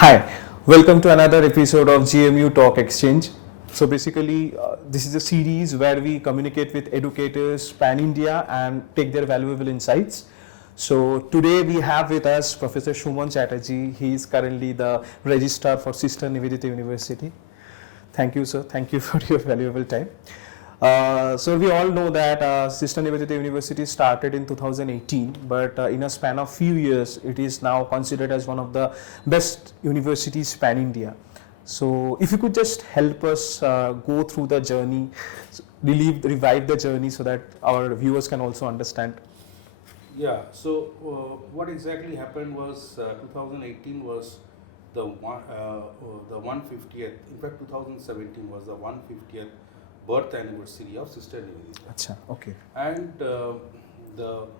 Hi, welcome to another episode of GMU Talk Exchange. So basically, this is a series where we communicate with educators pan-India and take their valuable insights. So today we have with us Professor Suman Chatterjee. He is currently the registrar for Sister Nivedita University. Thank you, sir. Thank you for your valuable time. So we all know that Sister Nivedita University started in 2018, but in a span of few years, it is now considered as one of the best universities pan-India. So if you could just help us go through the journey, revive the journey so that our viewers can also understand. Yeah, so what exactly happened was 2018 was the 150th, in fact 2017 was the 150th birth anniversary of Sister Nivedita. Achha, okay. And the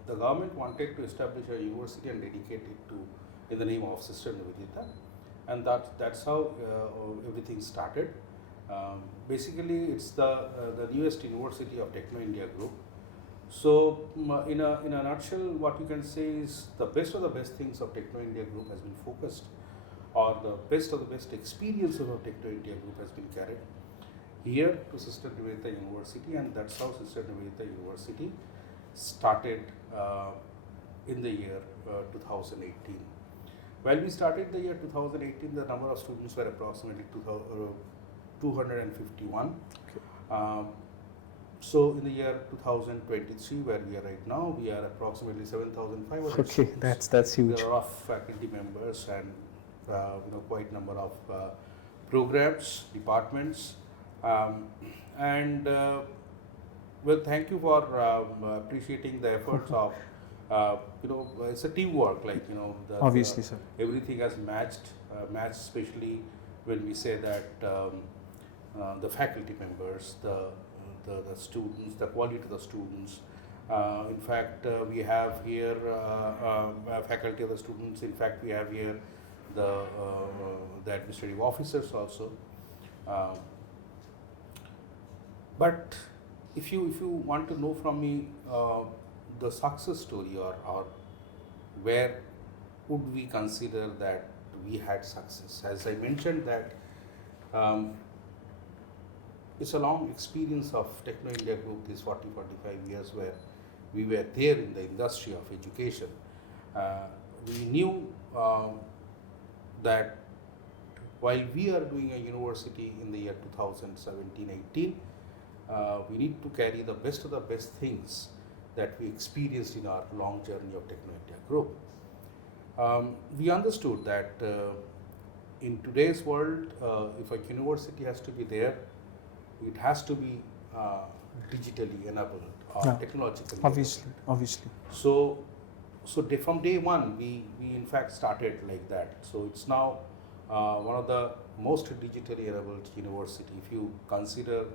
government wanted to establish a university and dedicate it to in the name of Sister Nivedita, and that's how everything started. Basically, it's the newest university of Techno India Group. So, in a nutshell, what you can say is the best of the best things of Techno India Group has been focused, or the best of the best experiences of Techno India Group has been carried here to Sister Nivedita University, and that's how Sister Nivedita University started in the year 2018. While we started the year 2018, the number of students were approximately 251. Okay. So in the year 2023, where we are right now, we are approximately 7,500. Okay, that's huge. There are a lot of faculty members and quite number of programs, departments, and well, thank you for appreciating the efforts of it's a teamwork, like Obviously, sir. everything has matched, especially when we say that the faculty members, the students, the quality of the students. In fact, we have here faculty of the students. In fact, we have here the administrative officers also. But if you want to know from me the success story, or where would we consider that we had success, as I mentioned that. It's a long experience of Techno India Group, these 40-45 years where we were there in the industry of education. We knew that while we are doing a university in the year 2017-18, we need to carry the best of the best things that we experienced in our long journey of Techno India Group. We understood that in today's world, if a university has to be there, it has to be digitally enabled or technologically Obviously. So from day one, we in fact started like that. So it's now one of the most digitally enabled university. If you consider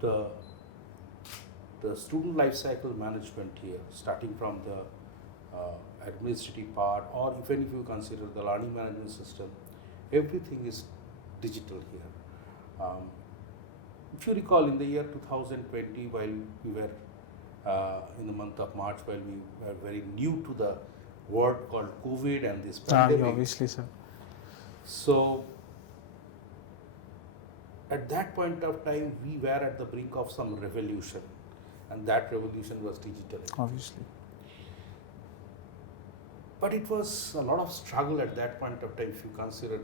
the student life cycle management here, starting from the administrative part, or even if you consider the learning management system, everything is digital here. If you recall, in the year 2020, while we were in the month of March, while we were very new to the word called COVID and this pandemic. Obviously, sir. So, at that point of time, we were at the brink of some revolution, and that revolution was digital. Obviously. But it was a lot of struggle at that point of time if you consider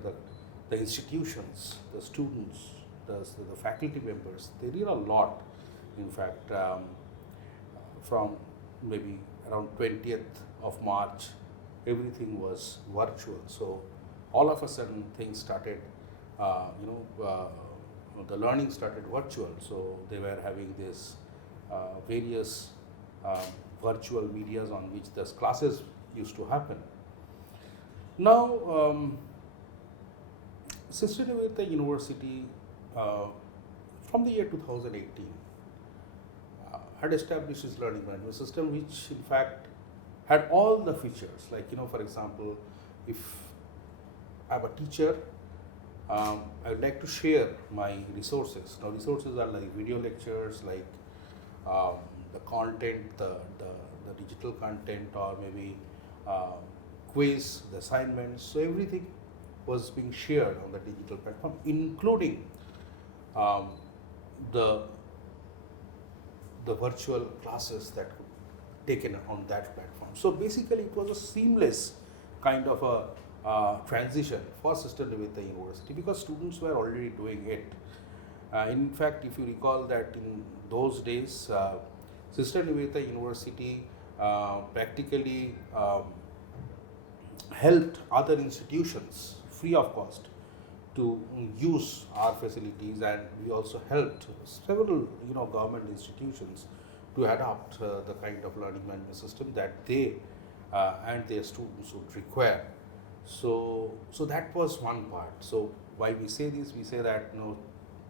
the institutions, the students, the faculty members. They did a lot. In fact, from maybe around 20th of March, everything was virtual. So all of a sudden things started, the learning started virtual. So they were having this various virtual medias on which the classes used to happen. Now, Sister Nivedita University from the year 2018 had established its learning management system, which in fact had all the features, like for example, if I'm a teacher, I would like to share my resources. Now resources are like video lectures, like the content, the digital content, or maybe quiz, the assignments. So everything was being shared on the digital platform, including um, the virtual classes that could taken on that platform. So basically, it was a seamless kind of a transition for Sister Nivedita University because students were already doing it. In fact, if you recall that in those days, Sister Nivedita University practically helped other institutions free of cost to use our facilities, and we also helped several government institutions to adopt the kind of learning management system that they and their students would require. So that was one part. So why we say this, we say that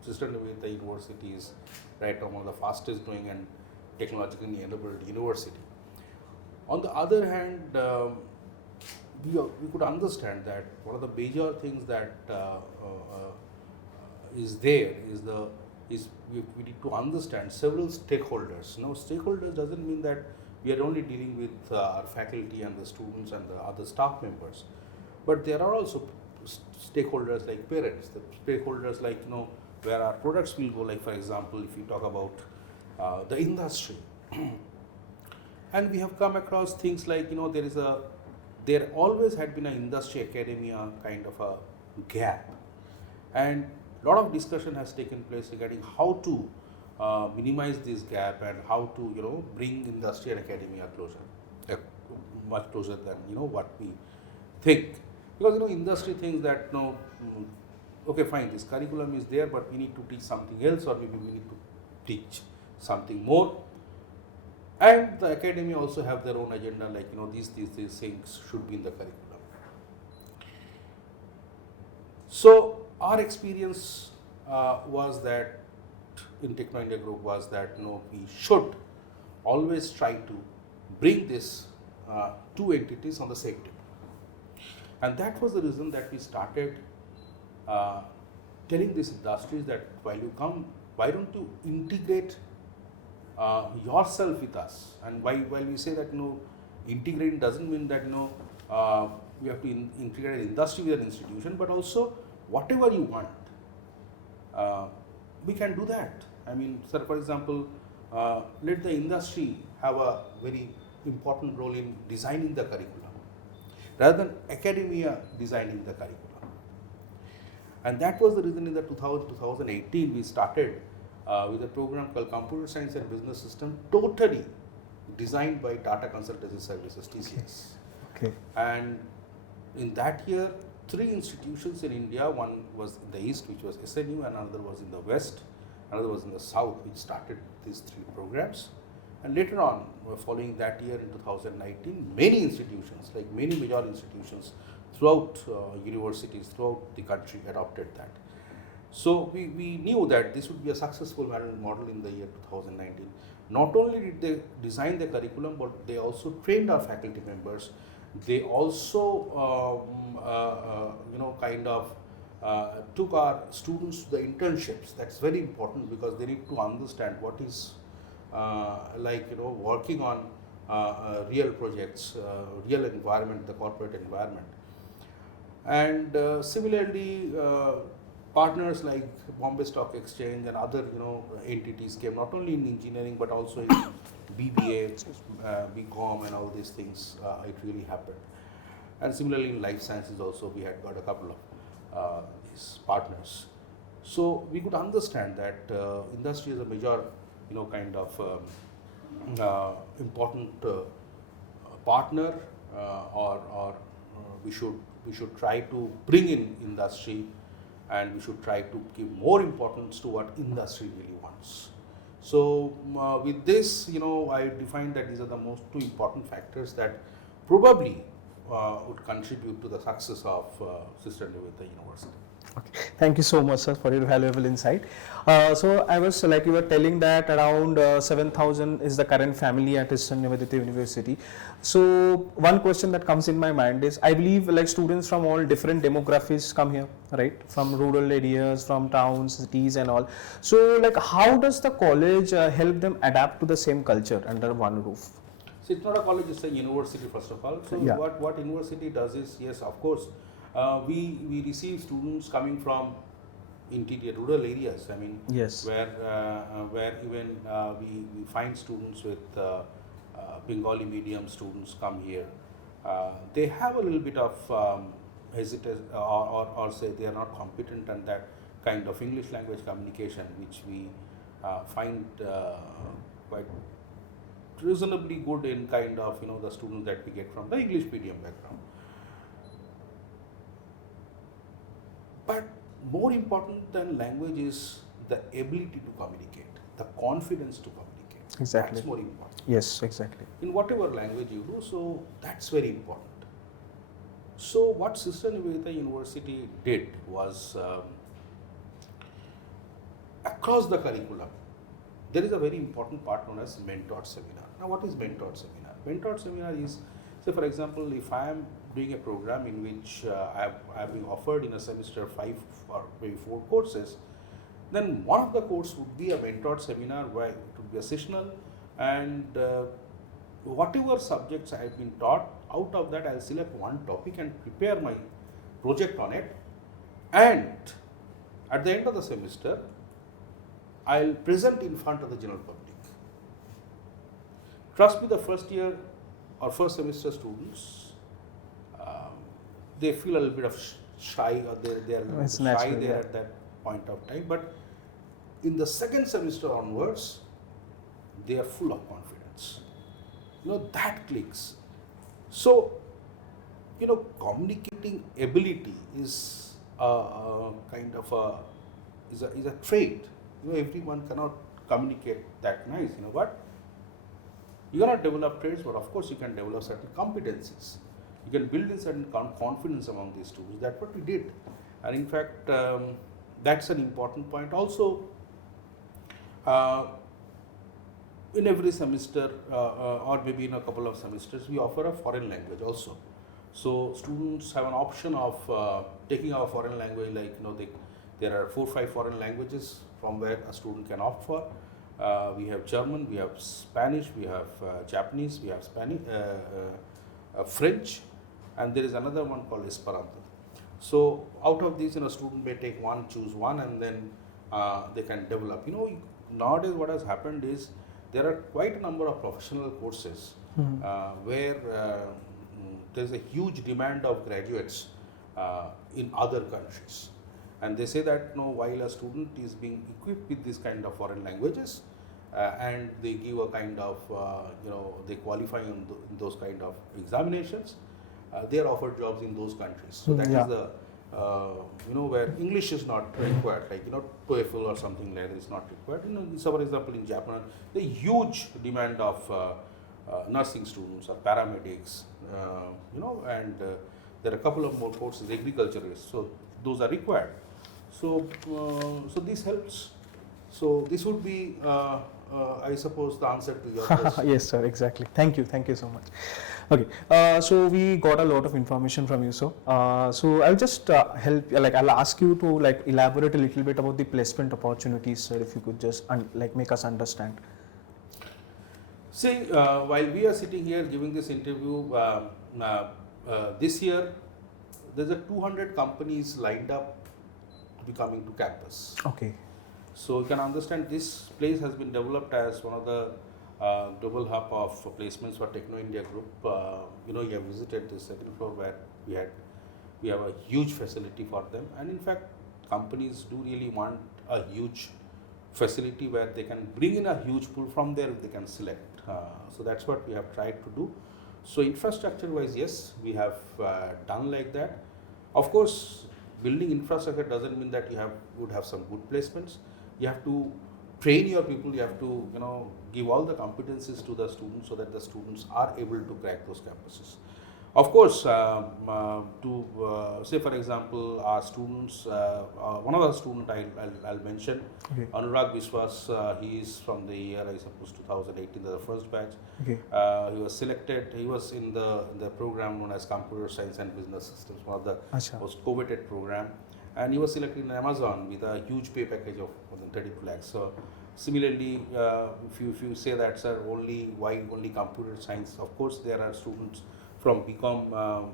Sister Nivedita University is right now one of the fastest growing and technologically enabled university. On the other hand, we could understand that one of the major things that is there is we need to understand several stakeholders. Stakeholders doesn't mean that we are only dealing with our faculty and the students and the other staff members, but there are also stakeholders like parents, the stakeholders like where our products will go. Like for example, if you talk about the industry, and we have come across things like there always had been an industry academia kind of a gap, and a lot of discussion has taken place regarding how to minimize this gap and how to bring industry and academia closer, much closer than what we think, because industry thinks that okay, fine, this curriculum is there, but we need to teach something else, or maybe we need to teach something more. And the academia also have their own agenda, like these things should be in the curriculum. So our experience was that in Techno India Group was that we should always try to bring this two entities on the same table, and that was the reason that we started telling these industries that while you come, why don't you integrate yourself with us? And while we say that integrating doesn't mean that we have to integrate an industry with an institution, but also whatever you want, we can do that. I mean, sir, for example, let the industry have a very important role in designing the curriculum rather than academia designing the curriculum. And that was the reason in the 2018 we started with a program called Computer Science and Business System, totally designed by Tata Consultancy Services, TCS. Okay. And in that year, 3 institutions in India, one was in the east, which was SNU, and another was in the west, another was in the south, which started these 3 programs. And later on, following that year in 2019, many institutions, like many major institutions throughout universities throughout the country adopted that. So we knew that this would be a successful model in the year 2019. Not only did they design the curriculum, but they also trained our faculty members. They also took our students to the internships. That's very important because they need to understand what is working on real projects, real environment, the corporate environment. And similarly, partners like Bombay Stock Exchange and other entities came not only in engineering but also in BBA, BCom and all these things. It really happened. And similarly in life sciences also we had got a couple of these partners. So we could understand that industry is a major important partner, or we should try to bring in industry, and we should try to give more importance to what industry really wants. So with this, I defined that these are the most 2 important factors that probably would contribute to the success of Sister Nivedita University. Okay. Thank you so much, sir, for your valuable insight. So I was like you were telling that around 7,000 is the current family at Sister Nivedita University. So one question that comes in my mind is, I believe like students from all different demographics come here, right? From rural areas, from towns, cities and all. So like how does the college help them adapt to the same culture under one roof? So it's not a college, it's a university first of all. So yeah. what university does is, yes, of course, We receive students coming from interior rural areas. I mean, Yes. where even we find students with Bengali medium students come here. They have a little bit of hesitation, or say they are not competent in that kind of English language communication, which we find quite reasonably good in kind of the students that we get from the English medium background. But more important than language is the ability to communicate, the confidence to communicate. Exactly. That's more important. Yes, exactly. In whatever language you do, so that's very important. So what Sister Nivedita University did was across the curriculum, there is a very important part known as mentor seminar. Now, what is mentor seminar? Mentor seminar is, say for example, if I am doing a program in which I have been offered in a semester 5 or maybe 4 courses, then one of the course would be a mentor seminar where it would be a sessional, and whatever subjects I have been taught, out of that I will select one topic and prepare my project on it, and at the end of the semester I will present in front of the general public. Trust me, the first year or first semester students, they feel a little bit of shy, or they are It's shy natural, there yeah. at that point of time. But in the second semester onwards, they are full of confidence. That clicks. So, communicating ability is a kind of a trait. Everyone cannot communicate that nice. But you cannot develop traits, but of course you can develop certain competencies. You can build in certain confidence among these students. That's what we did, and in fact, that's an important point. Also, in every semester, or maybe in a couple of semesters, we offer a foreign language also. So students have an option of taking our foreign language, like there are 4 or 5 foreign languages from where a student can opt for. We have German, we have Spanish, we have Japanese, we have Spanish, French, and there is another one called Esperanto. So out of these, student may take one, choose one, and then they can develop. Nowadays what has happened is there are quite a number of professional courses where there is a huge demand of graduates in other countries. And they say that while a student is being equipped with this kind of foreign languages, and they give a kind of, they qualify in those kind of examinations, they are offered jobs in those countries. So that is the, where English is not required, like, TOEFL or something like that is not required. So for example, in Japan, the huge demand of nursing students or paramedics, and there are a couple of more courses, agriculturists, so those are required. So, so this helps. So this would be, I suppose, the answer to your question. Yes, sir, exactly. Thank you so much. Okay, so we got a lot of information from you, sir. So I'll just help, I'll ask you to elaborate a little bit about the placement opportunities, sir, if you could just make us understand. See, while we are sitting here giving this interview, this year there's a 200 companies lined up to be coming to campus. Okay. So you can understand this place has been developed as one of the global hub of placements for Techno India Group. You have visited the second floor where we have a huge facility for them, and in fact companies do really want a huge facility where they can bring in a huge pool. From there they can select. So that's what we have tried to do. So infrastructure wise, yes, we have done like that. Of course, building infrastructure doesn't mean that you would have some good placements. You have to train your people, you have to give all the competencies to the students so that the students are able to crack those campuses. Of course, to say for example, our students, one of the students I'll mention, Okay. Anurag Biswas, he is from the year, I suppose, 2018, the first batch. Okay. He was selected, he was in the program known as Computer Science and Business Systems, one of the Acha. most coveted program. And he was selected in Amazon with a huge pay package of more than 32 lakhs. So similarly, if you say that, sir, why only computer science? Of course, there are students from BCom,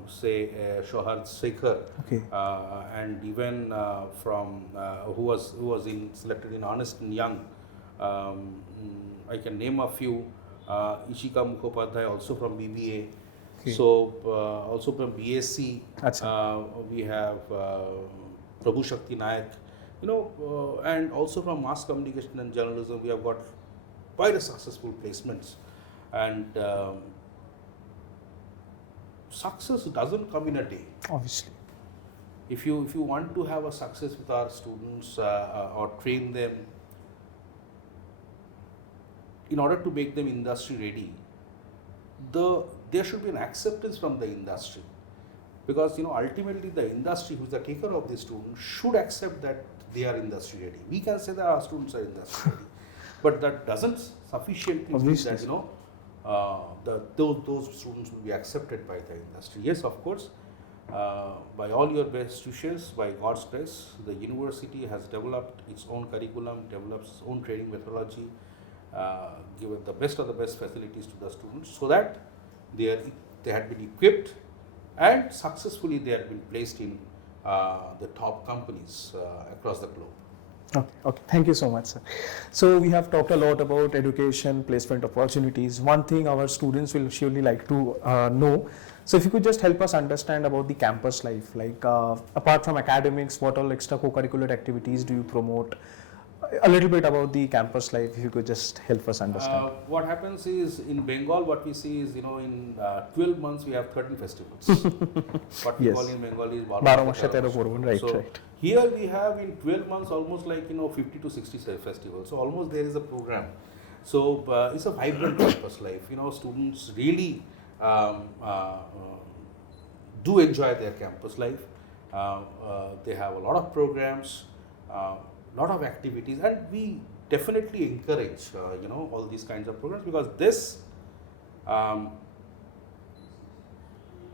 say Shohar Sekhar, Okay. and even from who was selected in Honest and Young. I can name a few. Ishika Mukhopadhyay, also from BBA. Okay. So also from BSc, Acha. we have Prabhu Shakti Nayak, and also from mass communication and journalism, we have got quite a successful placements. And success doesn't come in a day. Obviously. If you want to have a success with our students or train them, in order to make them industry ready, there should be an acceptance from the industry, because ultimately the industry, who is the taker of the student, should accept that they are industry ready. We can say that our students are industry ready, but that doesn't sufficiently mean Obviously. that those students will be accepted by the industry. Yes, of course, by all your best wishes, by God's grace, the university has developed its own curriculum, develops its own training methodology, given the best of the best facilities to the students, so that they had been equipped and successfully they had been placed in the top companies across the globe. Okay, thank you so much, sir. So we have talked a lot about education, placement opportunities. One thing our students will surely like to know. So if you could just help us understand about the campus life, like apart from academics, what all extra co-curricular activities do you promote? A little bit about the campus life, if you could just help us understand. What happens is, in Bengal, what we see is, in 12 months we have 13 festivals. What we Yes. call in Bengali is Baro Mashe Tero Purban, right, so right. here we have in 12 months almost like 50 to 60 festivals. So almost there is a program. So it's a vibrant campus life. Students really do enjoy their campus life. They have a lot of programs, lot of activities, and we definitely encourage all these kinds of programs, because this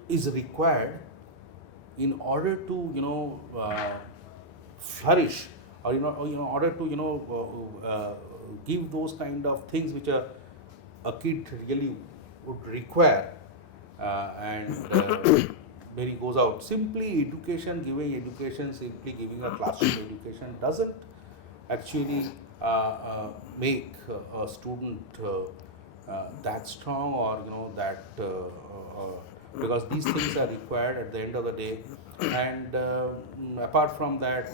is required in order to flourish, or in order to give those kind of things which a kid really would require, and when he goes out. Simply education, simply giving a classroom education doesn't actually make a student that strong, or that because these things are required at the end of the day. And apart from that,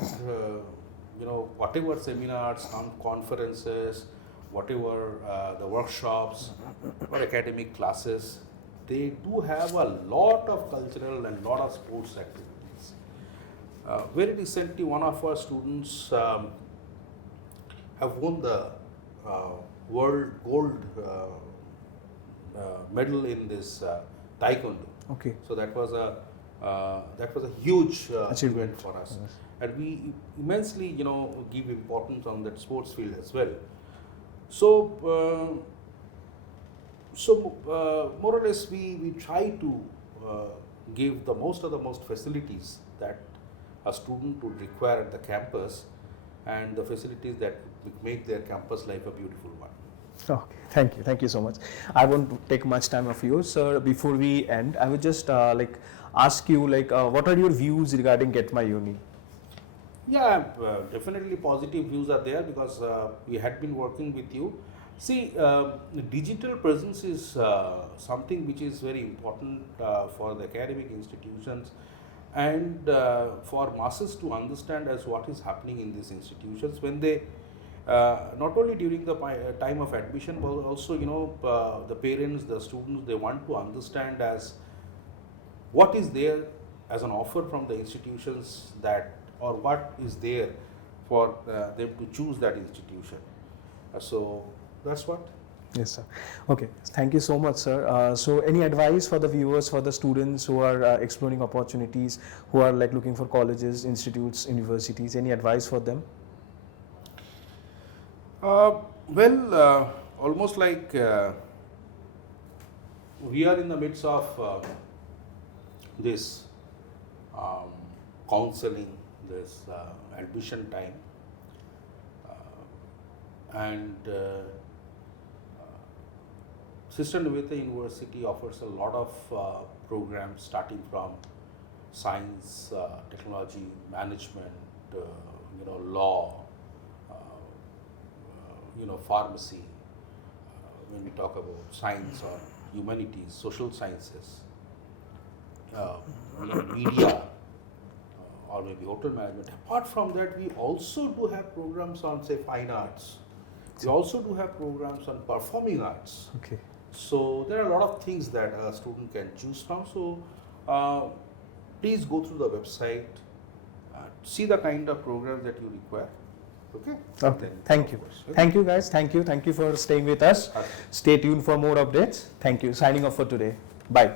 whatever seminars, conferences, whatever the workshops or academic classes, they do have a lot of cultural and lot of sports activities. Very recently, one of our students have won the world gold medal in this taekwondo. Okay. So that was a huge achievement for us, Yes. and we immensely give importance on that sports field as well. So more or less we try to give the most facilities that a student would require at the campus, and the facilities that would make their campus life a beautiful one. Okay, thank you so much. I won't take much time of yours, sir. Before we end, I would just ask you what are your views regarding GetMyUni? Yeah, definitely positive views are there, because we had been working with you. See, digital presence is something which is very important for the academic institutions, and for masses to understand as what is happening in these institutions, when they not only during the time of admission, but also the parents, the students, they want to understand as what is there as an offer from the institutions, that or what is there for them to choose that institution. So that's what. Yes, sir. Okay, thank you so much, sir. So any advice for the viewers, for the students who are exploring opportunities, who are looking for colleges, institutes, universities, any advice for them? Almost like we are in the midst of this counseling, this admission time, and Sister Nivedita University offers a lot of programs starting from science, technology, management, law, pharmacy. When we talk about science or humanities, social sciences, media, or maybe hotel management. Apart from that, we also do have programs on, say, fine arts. We also do have programs on performing arts. Okay. So there are a lot of things that a student can choose from. So please go through the website, see the kind of programs that you require. Okay. Okay. Then Thank you. okay. Thank you, guys. Thank you. Thank you for staying with us. Okay. Stay tuned for more updates. Thank you. Signing off for today. Bye.